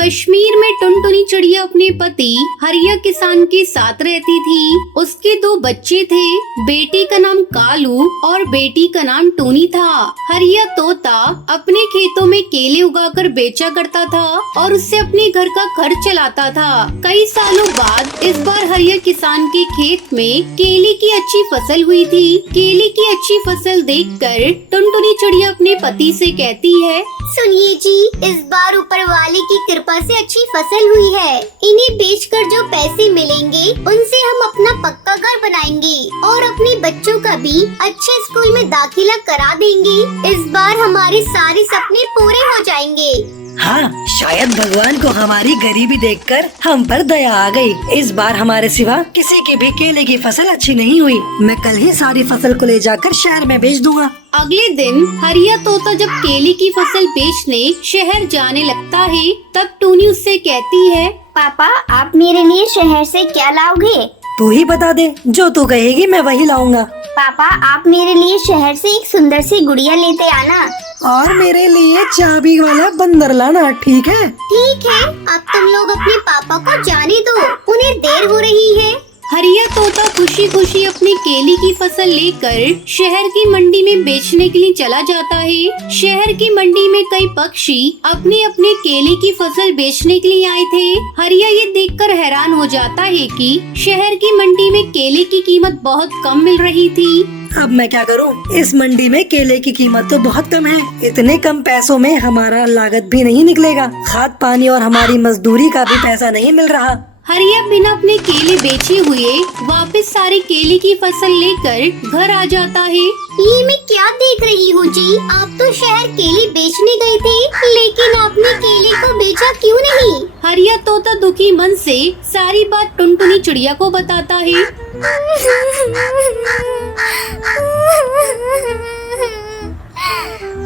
कश्मीर में टुनटुनी चिड़िया अपने पति हरिया किसान के साथ रहती थी। उसके दो बच्चे थे, बेटे का नाम कालू और बेटी का नाम टूनी था। हरिया तोता अपने खेतों में केले उगाकर बेचा करता था और उससे अपने घर का खर्च चलाता था। कई सालों बाद इस बार हरिया किसान के खेत में केले की अच्छी फसल हुई थी। केले की अच्छी फसल देखकर टुनटुनी चिड़िया अपने पति से कहती है, सुनिए जी, इस बार ऊपर वाले की कृपा से अच्छी फसल हुई है। इन्हें बेचकर जो पैसे मिलेंगे उनसे हम अपना पक्का घर बनाएंगे और अपने बच्चों का भी अच्छे स्कूल में दाखिला करा देंगे। इस बार हमारे सारे सपने पूरे हो जाएंगे। हाँ, शायद भगवान को हमारी गरीबी देखकर हम पर दया आ गई। इस बार हमारे सिवा किसी की भी केले की फसल अच्छी नहीं हुई। मैं कल ही सारी फसल को ले जाकर शहर में बेच दूंगा। अगले दिन हरिया तोता जब केले की फसल बेचने शहर जाने लगता है, तब टूनी उससे कहती है, पापा, आप मेरे लिए शहर से क्या लाओगे? तू ही बता दे, जो तू कहेगी मैं वही लाऊंगा। पापा, आप मेरे लिए शहर से एक सुंदर सी गुड़िया लेते आना। और मेरे लिए चाबी वाला बंदर लाना, ठीक है? ठीक है, अब तुम लोग अपने पापा को जाने दो, उन्हें देर हो रही है। हरिया तोता खुशी खुशी अपनी केले की फसल लेकर शहर की मंडी में बेचने के लिए चला जाता है। शहर की मंडी में कई पक्षी अपने अपने केले की फसल बेचने के लिए आए थे। हरिया ये देखकर हैरान हो जाता है कि शहर की मंडी में केले की कीमत बहुत कम मिल रही थी। अब मैं क्या करूं? इस मंडी में केले की कीमत तो बहुत कम है। इतने कम पैसों में हमारा लागत भी नहीं निकलेगा। खाद पानी और हमारी मजदूरी का भी पैसा नहीं मिल रहा। हरिया बिना अपने केले बेचे हुए वापस सारे केले की फसल लेकर घर आ जाता है। ये मैं क्या देख रही हूँ जी? आप तो शहर केले बेचने गए थे, लेकिन आपने केले को बेचा क्यों नहीं? हरिया तोता दुखी मन से सारी बात टुनटुनी चिड़िया को बताता है।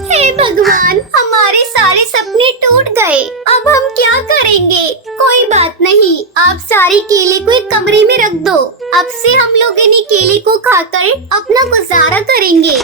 हे भगवान, हमारे सारे सपने टूट गए। अब हम क्या करेंगे? कोई बात नहीं, आप सारे केले को एक कमरे में रख दो। अब से हम लोग इन्हीं केले को खाकर अपना गुजारा करेंगे।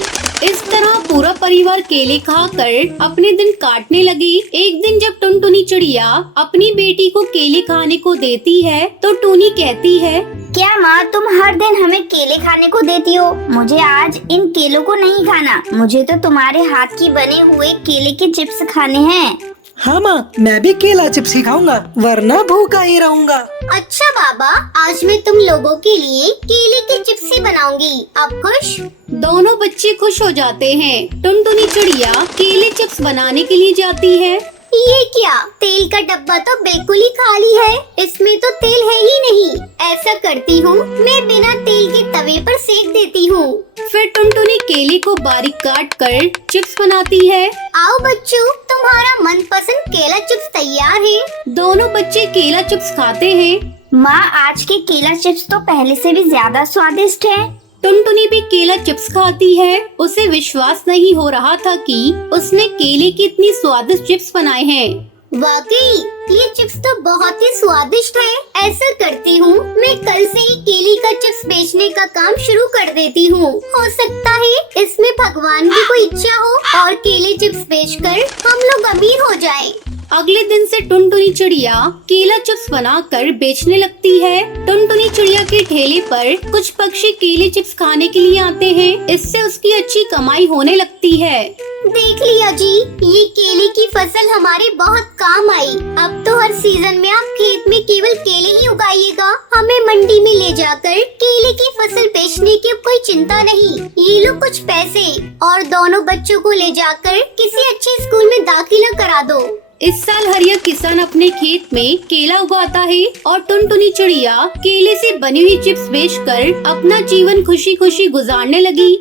इस तरह पूरा परिवार केले खाकर अपने दिन काटने लगी। एक दिन जब टुनटुनी चिड़िया अपनी बेटी को केले खाने को देती है, तो टूनी कहती है, क्या माँ, तुम हर दिन हमें केले खाने को देती हो? मुझे आज इन केलों को नहीं खाना। मुझे तो तुम्हारे हाथ की बने हुए केले के चिप्स खाने हैं। हाँ माँ, मैं भी केला चिप्स ही खाऊंगा, वरना भूखा ही रहूंगा। अच्छा बाबा, आज मैं तुम लोगों के लिए केले के चिप्स ही बनाऊंगी। आप खुश? दोनों बच्चे खुश हो जाते हैं। टुनटुनी चिड़िया केले चिप्स बनाने के लिए जाती है। ये क्या? तेल का डब्बा तो बिल्कुल ही खाली है, इसमें तो तेल है ही नहीं। ऐसा करती हूँ, मैं बिना तेल के तवे पर सेक देती हूँ। फिर टुनटुनी केले को बारीक काट कर चिप्स बनाती है। आओ बच्चों, तुम्हारा मनपसंद केला चिप्स तैयार है। दोनों बच्चे केला चिप्स खाते हैं। माँ, आज के केला चिप्स तो पहले से भी ज्यादा स्वादिष्ट है। टुनटुनी भी केला चिप्स खाती है। उसे विश्वास नहीं हो रहा था कि उसने केले की इतनी स्वादिष्ट चिप्स बनाए हैं। वाकई ये चिप्स तो बहुत ही स्वादिष्ट है। ऐसा करती हूँ, मैं कल से ही केले का चिप्स बेचने का काम शुरू कर देती हूँ। हो सकता है इसमें भगवान की कोई इच्छा हो और केले चिप्स बेचकर हम लोग अमीर हो जाएं। अगले दिन से टुनटुनी चिड़िया केला चिप्स बनाकर बेचने लगती है। टुनटुनी चिड़िया के ठेले पर कुछ पक्षी केले चिप्स खाने के लिए आते हैं। इससे उसकी अच्छी कमाई होने लगती है। देख लिया जी, ये केले की फसल हमारे बहुत काम आई। अब तो हर सीजन में आप खेत में केवल केले ही उगाइएगा। हमें मंडी में ले जाकर केले की फसल बेचने की कोई चिंता नहीं। ये लो कुछ पैसे और दोनों बच्चों को ले जाकर किसी अच्छे स्कूल में दाखिला करा दो। इस साल हरिया किसान अपने खेत में केला उगाता है और टुनटुनी चिड़िया केले से बनी हुई चिप्स बेचकर अपना जीवन खुशी खुशी गुजारने लगी।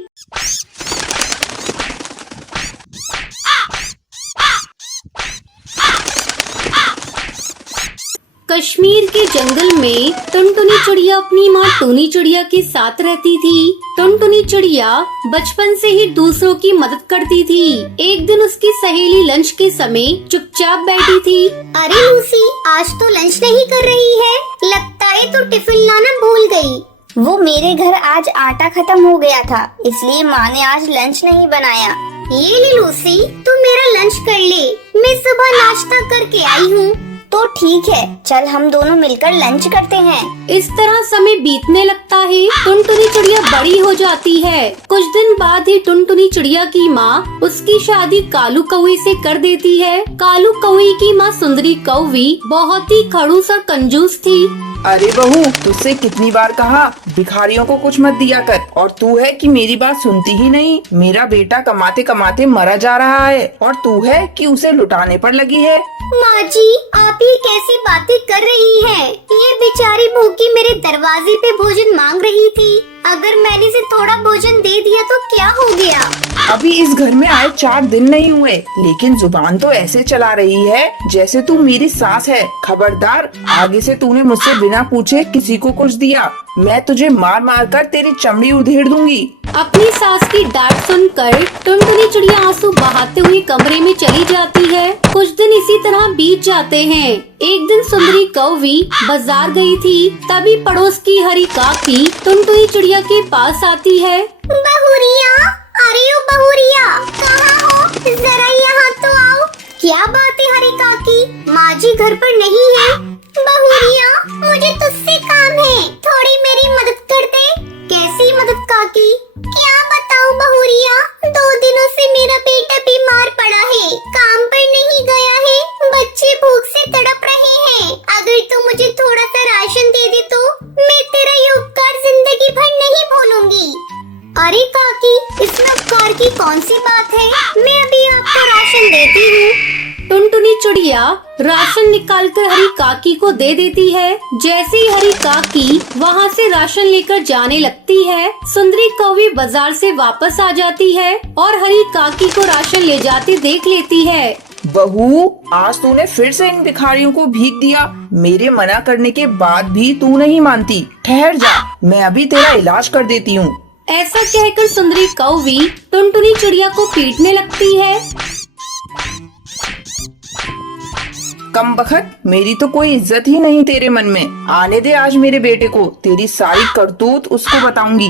कश्मीर के जंगल में टुनटुनी चिड़िया अपनी माँ टूनी चिड़िया के साथ रहती थी। टुनटुनी चिड़िया बचपन से ही दूसरों की मदद करती थी। एक दिन उसकी सहेली लंच के समय चुपचाप बैठी थी। अरे लूसी, आज तो लंच नहीं कर रही है। लगता है तू टिफिन लाना भूल गई। वो मेरे घर आज आटा खत्म हो गया था, इसलिए माँ ने आज लंच नहीं बनाया। ये ले लूसी, तू मेरा लंच कर ले। मैं सुबह नाश्ता करके आई हूँ। तो तो ठीक है, चल हम दोनों मिलकर लंच करते हैं। इस तरह समय बीतने लगता है। टुनटुनी चिड़िया बड़ी हो जाती है। कुछ दिन बाद ही टुनटुनी चिड़िया की माँ उसकी शादी कालू कौवे से कर देती है। कालू कौवे की माँ सुंदरी कौवी बहुत ही खड़ूस और कंजूस थी। अरे बहू, तुझसे कितनी बार कहा भिखारियों को कुछ मत दिया कर, और तू है कि मेरी बात सुनती ही नहीं। मेरा बेटा कमाते कमाते मरा जा रहा है और तू है कि उसे लुटाने पर लगी है। माँ जी, आप ये कैसी बातें कर रही हैं? ये बेचारी भूखी मेरे दरवाजे पे भोजन मांग रही थी। अगर मैंने इसे थोड़ा भोजन दे दिया तो क्या हो गया? अभी इस घर में आए 4 दिन नहीं हुए, लेकिन जुबान तो ऐसे चला रही है जैसे तू मेरी सास है। खबरदार, आगे से तूने मुझसे बिना पूछे किसी को कुछ दिया, मैं तुझे मार मार कर तेरी चमड़ी उधेड़ दूंगी। अपनी सास की डांट सुनकर टुनटुनी चिड़िया आंसू बहाते हुए कमरे में चली जाती है। कुछ दिन इसी तरह बीत जाते हैं। एक दिन सुंदरी कौवी बाजार गई थी, तभी पड़ोस की हरी काकी टुनटुनी चिड़िया के पास आती है। बहुरिया, अरे ओ बहुरिया, कहाँ हो? जरा यहाँ तो आओ। क्या बात है हरी काकी, माँ जी घर पर नहीं है? बहुरिया, मुझे तुझसे काम है, थोड़ी मेरी मदद कर दे। कैसी मदद काकी? क्या बताऊँ बहुरिया, 2 दिनों से मेरा बेटा बीमार पड़ा है, काम पर नहीं गया है, बच्चे भूख से तड़प रहे हैं। अगर तू मुझे थोड़ा सा राशन दे दे तो मैं तेरा ये उपकार जिंदगी भर नहीं भूलूंगी। अरे काकी, इसमें उपकार की कौन सी बात है? मैं अभी आपको राशन देती हूँ। टुनटुनी चिड़िया राशन निकालकर हरी काकी को दे देती है। जैसे ही हरी काकी वहाँ से राशन लेकर जाने लगती है, सुंदरी कौवी बाजार से वापस आ जाती है और हरी काकी को राशन ले जाते देख लेती है। बहू, आज तूने फिर से इन भिखारियों को भीख दिया। मेरे मना करने के बाद भी तू नहीं मानती। ठहर जा, मैं अभी तेरा इलाज कर देती हूँ। ऐसा कहकर सुंदरी कौवी टुनटुनी चिड़िया को पीटने लगती है। कमबख्त, मेरी तो कोई इज्जत ही नहीं तेरे मन में। आने दे आज मेरे बेटे को, तेरी सारी करतूत उसको बताऊंगी।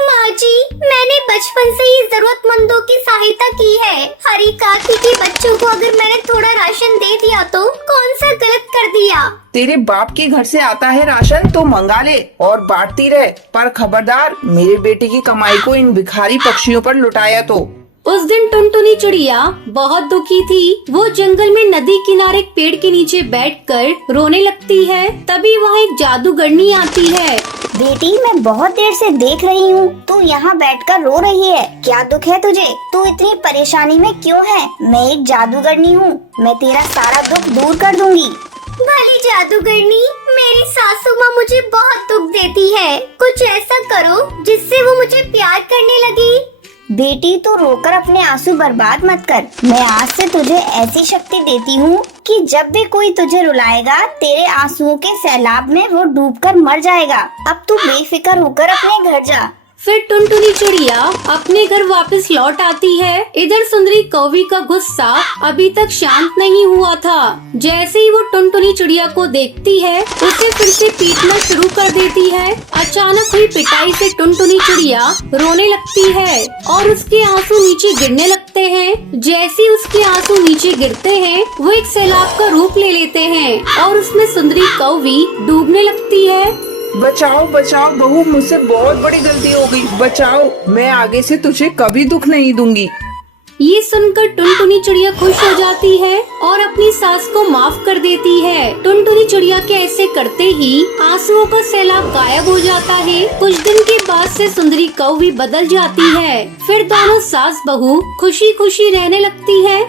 माँ जी, मैंने बचपन से ही जरूरतमंदों की सहायता की है। हरी काकी के बच्चों को अगर मैंने थोड़ा राशन दे दिया तो कौन सा गलत कर दिया? तेरे बाप के घर से आता है राशन तो मंगा ले और बांटती रहे, पर खबरदार मेरे बेटे की कमाई को इन भिखारी पक्षियों पर लुटाया तो। उस दिन टुनटुनी चिड़िया बहुत दुखी थी। वो जंगल में नदी किनारे एक पेड़ के नीचे बैठकर रोने लगती है। तभी वहाँ एक जादूगरनी आती है। बेटी, मैं बहुत देर से देख रही हूँ, तू यहाँ बैठकर रो रही है। क्या दुख है तुझे? तू इतनी परेशानी में क्यों है? मैं एक जादूगरनी हूँ, मैं तेरा सारा दुख दूर कर दूंगी। भली जादूगरनी, मेरी सासू माँ मुझे बहुत दुख देती है। कुछ ऐसा करो जिससे वो मुझे प्यार करने लगी। बेटी, तू रोकर अपने आंसू बर्बाद मत कर। मैं आज से तुझे ऐसी शक्ति देती हूँ कि जब भी कोई तुझे रुलाएगा, तेरे आंसुओं के सैलाब में वो डूबकर मर जाएगा। अब तू बेफिक्र होकर अपने घर जा। फिर टुनटुनी चिड़िया अपने घर वापस लौट आती है। इधर सुंदरी कौवी का गुस्सा अभी तक शांत नहीं हुआ था। जैसे ही वो टुनटुनी चिड़िया को देखती है, उसे फिर से पीटना शुरू कर देती है। अचानक हुई पिटाई से टुनटुनी चिड़िया रोने लगती है और उसके आंसू नीचे गिरने लगते हैं। जैसे ही उसके आंसू नीचे गिरते हैं, वो एक सैलाब का रूप ले लेते हैं और उसमें सुंदरी कौवी डूबने लगती है। बचाओ बचाओ बहू, मुझसे बहुत बड़ी गलती हो गई, बचाओ। मैं आगे से तुझे कभी दुख नहीं दूंगी। ये सुनकर टुनटुनी चिड़िया खुश हो जाती है और अपनी सास को माफ कर देती है। टुनटुनी चिड़िया के ऐसे करते ही आंसुओं का सैलाब गायब हो जाता है। कुछ दिन के बाद से सुंदरी कौवी बदल जाती है। फिर दोनों सास बहू खुशी खुशी रहने लगती है।